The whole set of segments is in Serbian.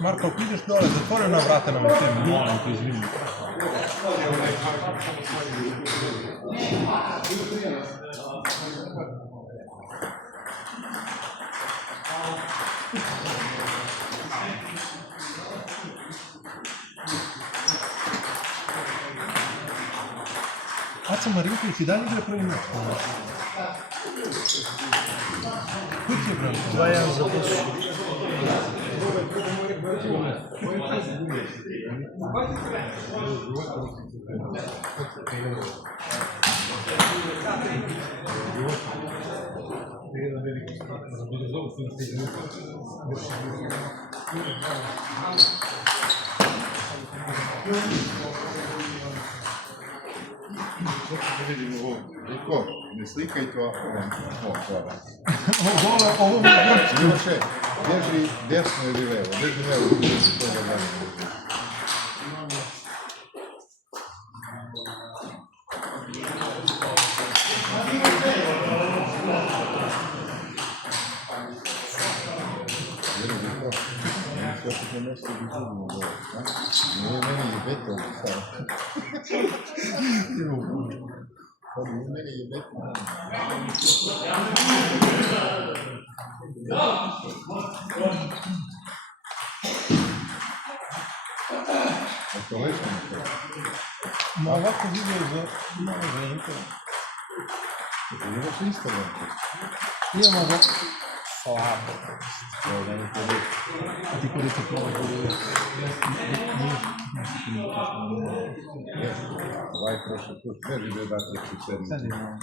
Marko, ako ideš dole, zatvorena vrata nam tem, molim te, izvini. Aca Marinković i dalje igra prvi meč. Kud je Branko? 2-1 za Busu. Niko, ne slikaj to. Ovo mi je grčki. Ljuše, bježi desno ili levo, bježi levo, bježi to da dalje. Sve što je nešto izuzimo dole, nije meni je beton stao. Meni je beton. A to lepo mi to? Ma ovako video za internet. Imaš Instagram? Imamo ga slabo. Ti kod je to probao? Ovaj prošli put, sve žive da treći sedmi. Sad imamo.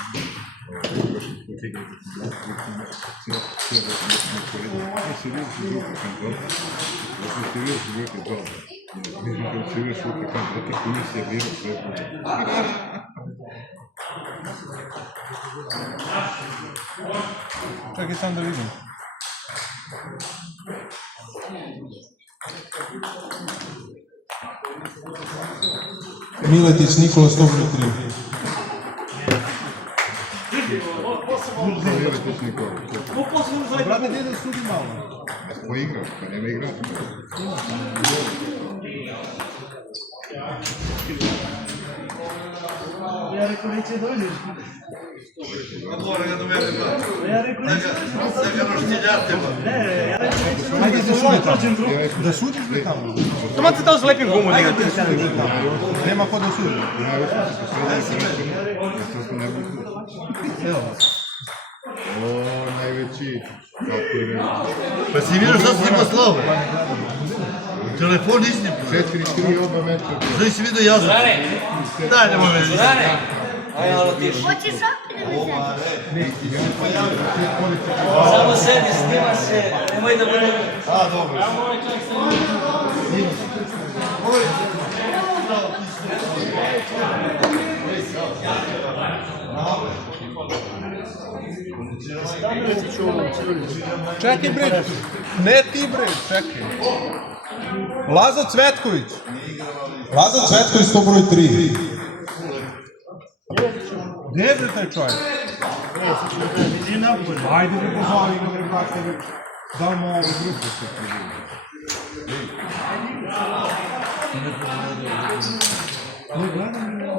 Prošli put igrati Čekaj sam da vidim. Miletić Nikola 100 3. Brate, gdje da sudi malo? Ko igra? Pa nema igra. Ja rekao, neće dođeš. Mora ga dovede pa. Ja rekao, neće dođeš. Da ga roštiljate pa. Ne, ja rekao, neće dođeš. Ajde da sudi tamo. Da sudiš bi tamo. Tamo se tamo zlepim gumu, Ajde njega. ti sudi tamo. Nema ko da sudi. Evo vas. O, najveći. Pa si vidio šta si imao slavo? Telefon isnjem. 4-3 oba meča. Šta si vidio jazak? Daj, nemoj me isnjem. Ajde, malo tiše. Hoćeš opet da me zeti? Samo sedi, snima se, nemoj da bude... A, dobro. Čekaj bre, ne ti bre, čekaj. Lazo Cvetković. Lazo Cvetković 100 broj 3. Gdje je bre taj čovjek? Ajde bre pozovi ga bre, brate, bre. Da mu ovo grupu se pribili.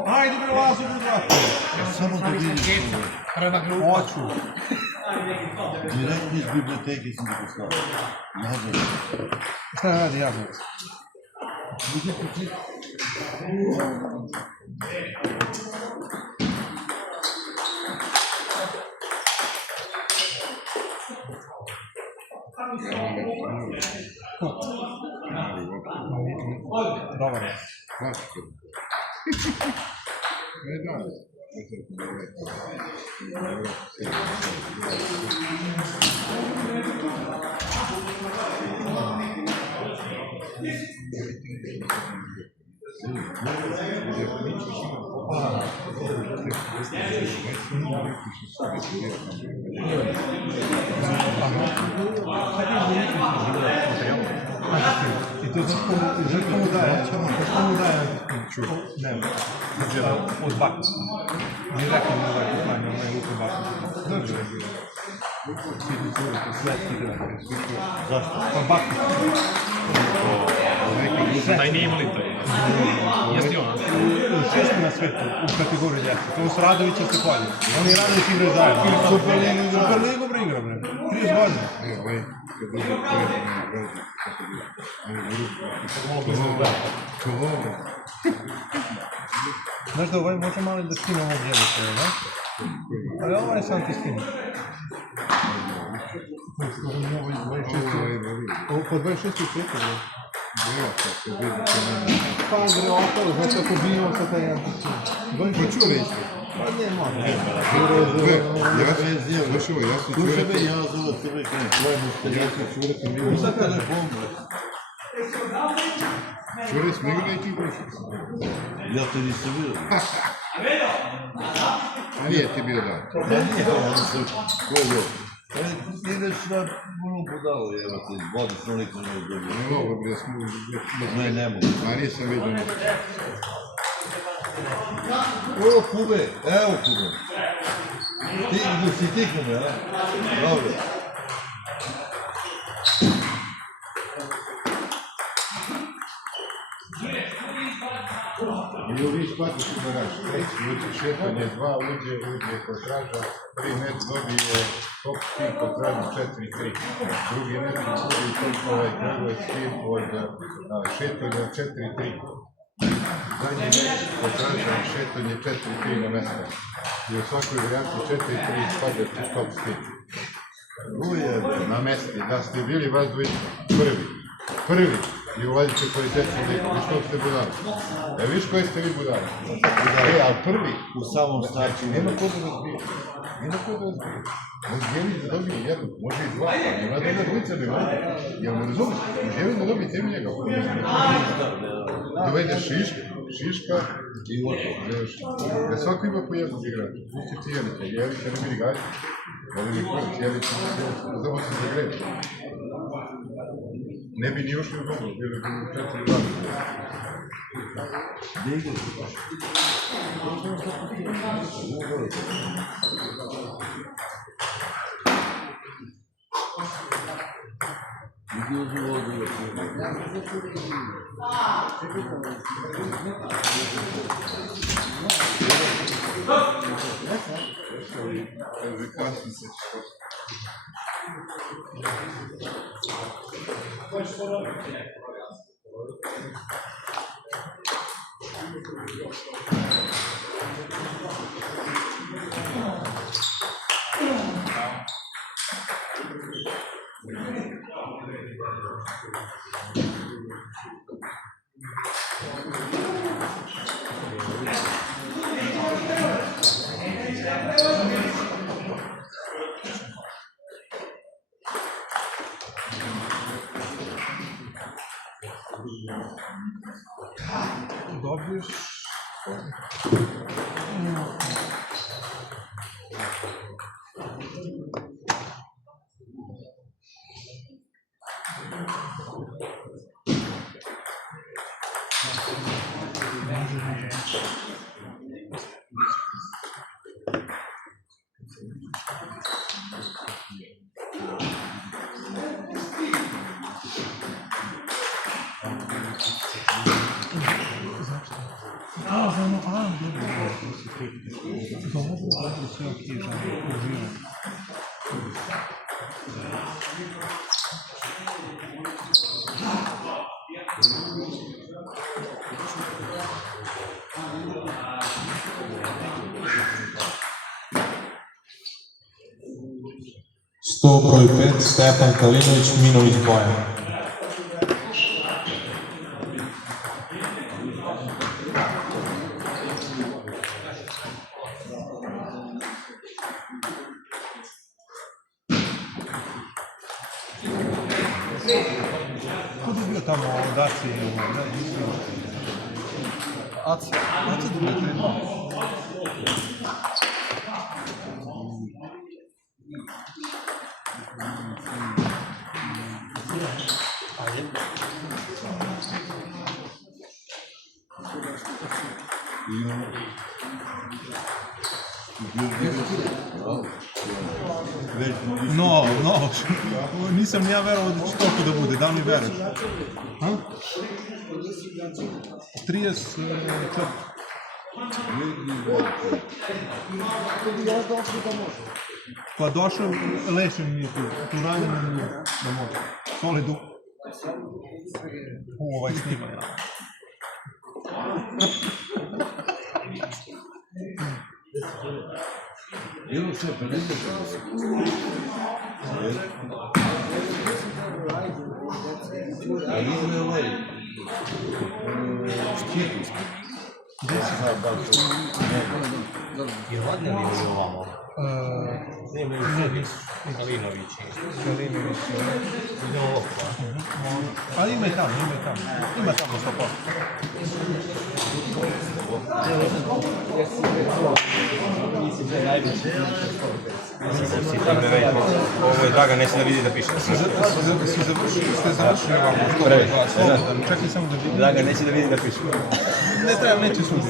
Ajde bre Lazo bre, brate. Samo da vidiš. Hoću. Direktno iz biblioteke sam ti poslao. Nazor. Šta radi Jagovac? Dobar je. Ne da. I to zašto mu daje? Zašto mu daje? Ne, od baka. Direktno mu daje kuplanje, ono je luka. Taj nije Ivolita. Jesi ona? Šesti na svetu u kategoriji djece. To su Radovića se polje. Oni i Radović igraju zajedno. Superligu bre igra, bre. 30 godina. Znaš da ovaj može malo da skine ovog djevića, ne? Ali ovaj sam ti skine. Ovo po 26 u svijetu, bre. Pa bre, okolo, znači ako bijemo sa taj jedan Počuo reći? Pa ne, može. Ja sam čuo, ja zove prvi kraj, tvoje muštelje, ja sam čuo da sam bio sa telefon, bre. Čuo smo igrali neki prošli. Ja te nisam vidio. A nije ti bio dan. Ja nije, ja nisam. Ko je bio? Ideš na bunu budalu, evo te, vodi smo niko ne dobio. Ne mogu, bre, smo... Ne mogu. A nisam vidio. O, Kube, evo Kube. Ti, si ti Kube, a? Dobro. I ovi shvatiš da daš, treći uđe šetanje, dva uđe kontraža, 3 net dobije, top spin kontraža 4-3. Drugi net uđe top Kragovac spin od šetanja 4-3. Zadnji net kontraža šetanje 4-3 na mesta. I u svakoj varijanti 4-3 spada u top spin. Na mesti, da ste bili vas dvojica, prvi. I ulazit će kvalitetno liku, viš kako ste budali. Viš koji ste vi budali. Ali prvi, U samom startu. nema ko da razbije. Razbijeni da dobije jednu, može i dva, ali nema da dvojica ne može. Jel me razumiješ? Želim da dobije tebi njega. Dovede Šiška i Loto. Da svako ima po jednog igrača. Pusti ti Jelića, Jelića ne bili gađa. Jelića znamo se zagreći. Ne bi ni ušli u dobro, bilo bi 4 glave. Gdje igraš? Gdje uđu vodu? Kasno se što. Dobiješ... Broj 5, Stefan Kalinović, Minović Bojan. Ko je bio tamo u Daci? Aca dobio trener. No, nisam ni ja verovao da će toliko da bude, da li mi veruješ? 34. Pa došao, lešen mi je tu ranjen da može. Solidu. Ovaj snima, ja. Bilo sve 50. A izme ovaj Štikus. Gdje se zna baš? Je hodne li još ovamo? Kalinović. Idemo ovako. Ali ima i tamo. Ima tamo 100%. Ovo je Dragan, neće da vidi da piše. Ste završili ovamo, što je dva slobodan, čekaj samo da vidim. Dragan neće da vidi da piše. Ne treba, neće suditi.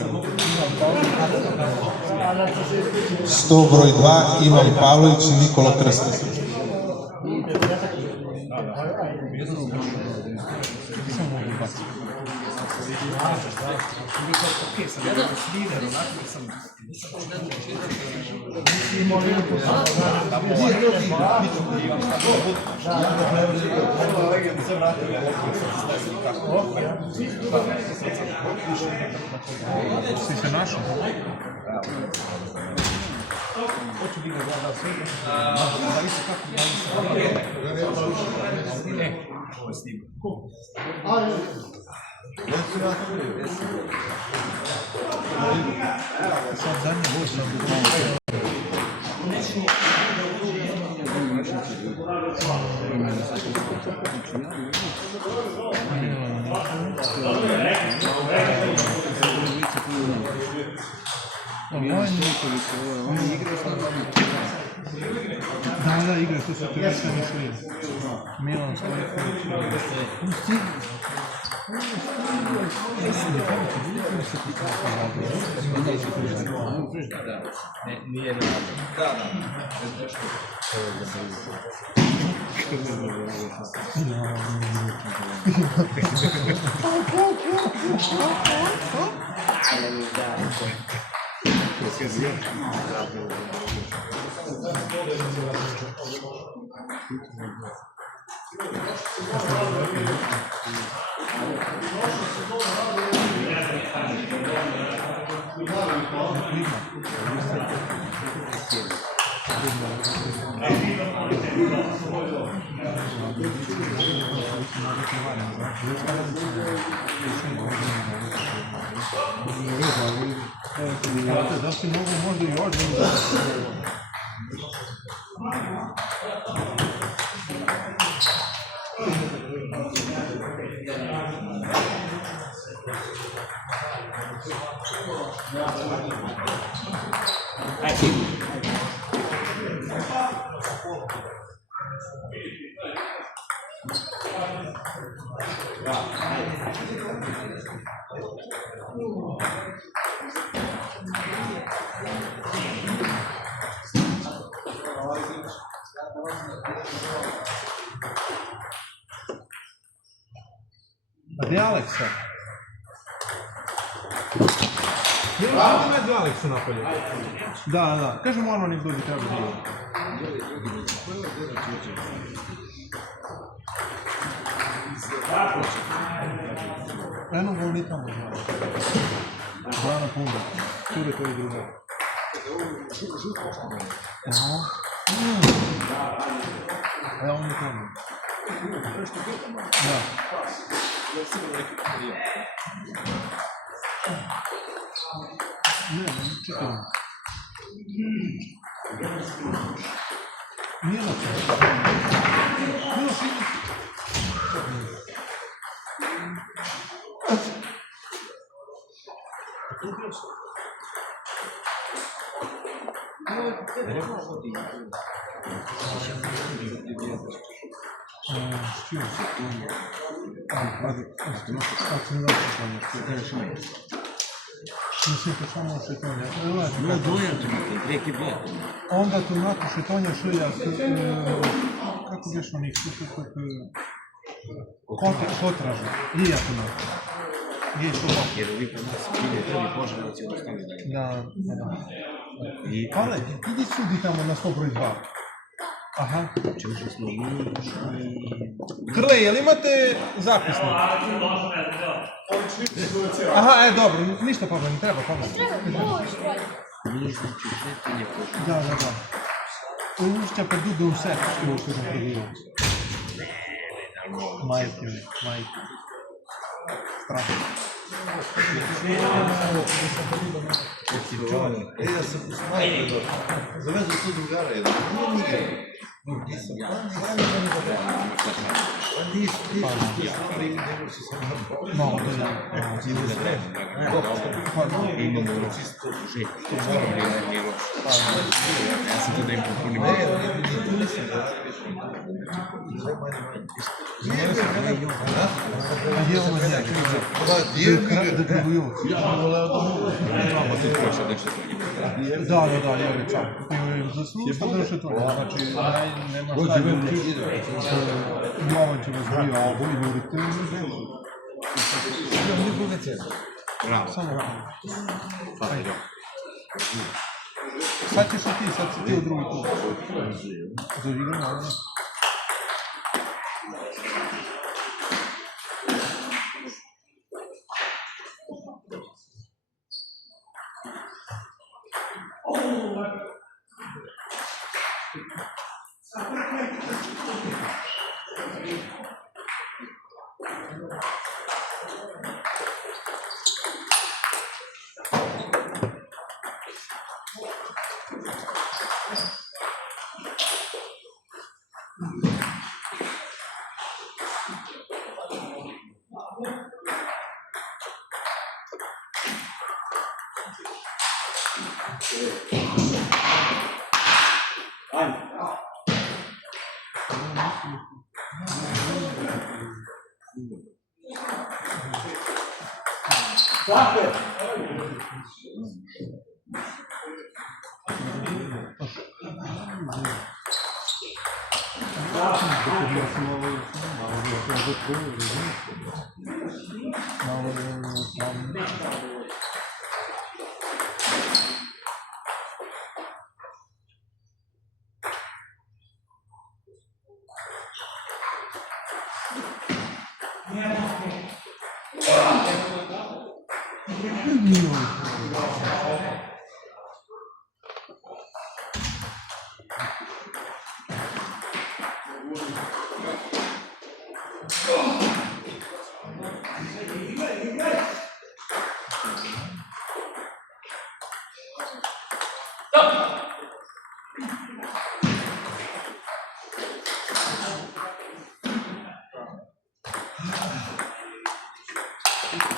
100 broj 2, Ivan Pavlović i Nikola Krstić. Si se našao? Sad zadnje vođe. Da, igra, to su ti više mišlije. Milan Stojković. Nije da. Da si mogu možda i još. A gdje je Aleksa? Gdje je Aleksa napolje? Da. Kažem ono nek dođe treba bilo. Eno ga li tamo znamo. Brana Punda. Ture to je druga. A on je tamo. Da. Ne, čekaj. Nije na to. Mislite samo šetonja. No, dojem ćemo, reke dojem. Onda tu nakon šetonja šilja, kako biš onih, kotraža, lija tu nakon. Je to bak. Jer ovi kod nas ide prvi požarnici, ono stane dalje. Da. I Pale, idi sudi tamo na 100 broj 2. Aha. čušli smo mi Krle, jel imate zapisnik? Aha, dobro, ništa Pavle, ne treba Pavle. mi znači šetanje požarnici. Da. Ušća kad bude u set, što je okvirom prebivati. Majke. Strašno. Ja sam usmajio, zavezao tu drugara jedan, nije igra. Nisam, ti stvari nego si sam napravio. Malo to je. Imamo ono čisto želj, to moram da je loš. Ja sam to da im popunim. A je ono njega? Da prebuju. Imamo tu prošle nešto to njima. Da, je rečak. Zaslušno da še to ne, znači nema šta Jovan će vas brija ovo i govorite Bravo. samo sad ćeš i ti, sad si ti u drugi tur. Zaigramo, ali ne?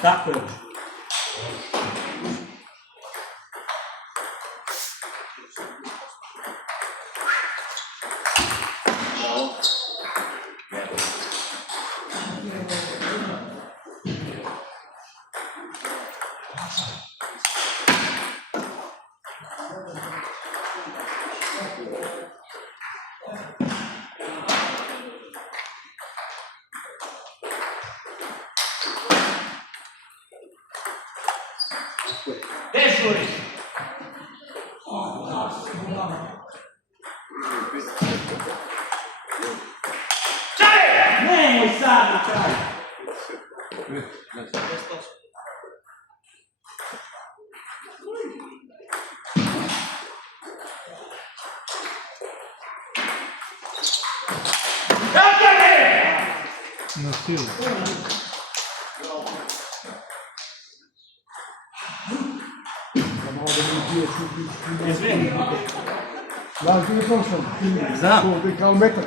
Tako je. Dešuri! Čaj! Nemoj sad na kraju! Na silu. Izvini. Da, ti je prošao. Znam. To je kao metak.